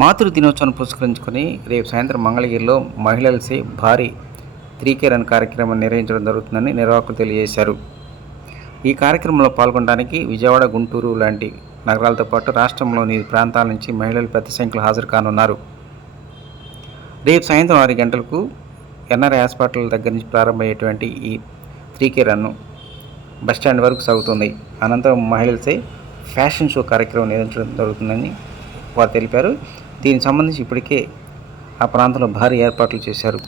మాతృ దినోత్సవాన్ని పురస్కరించుకొని రేపు సాయంత్రం మంగళగిరిలో మహిళలచే భారీ 3K రన్ కార్యక్రమం నిర్వహించడం జరుగుతుందని నిర్వాహకులు తెలియజేశారు. ఈ కార్యక్రమంలో పాల్గొనడానికి విజయవాడ, గుంటూరు లాంటి నగరాలతో పాటు రాష్ట్రంలోని వివిధ ప్రాంతాల నుంచి మహిళలు పెద్ద సంఖ్యలో హాజరు కానున్నారు. రేపు సాయంత్రం 6 గంటలకు ఎన్ఆర్ఐ హాస్పిటల్ దగ్గర నుంచి ప్రారంభమయ్యేటువంటి ఈ 3K రన్ను బస్టాండ్ వరకు సాగుతుంది. అనంతరం మహిళలచే ఫ్యాషన్ షో కార్యక్రమం నిర్వహించడం జరుగుతుందని వారు తెలిపారు. దీనికి సంబంధించి ఇప్పటికే ఆ ప్రాంతంలో భారీ ఏర్పాట్లు చేశారు.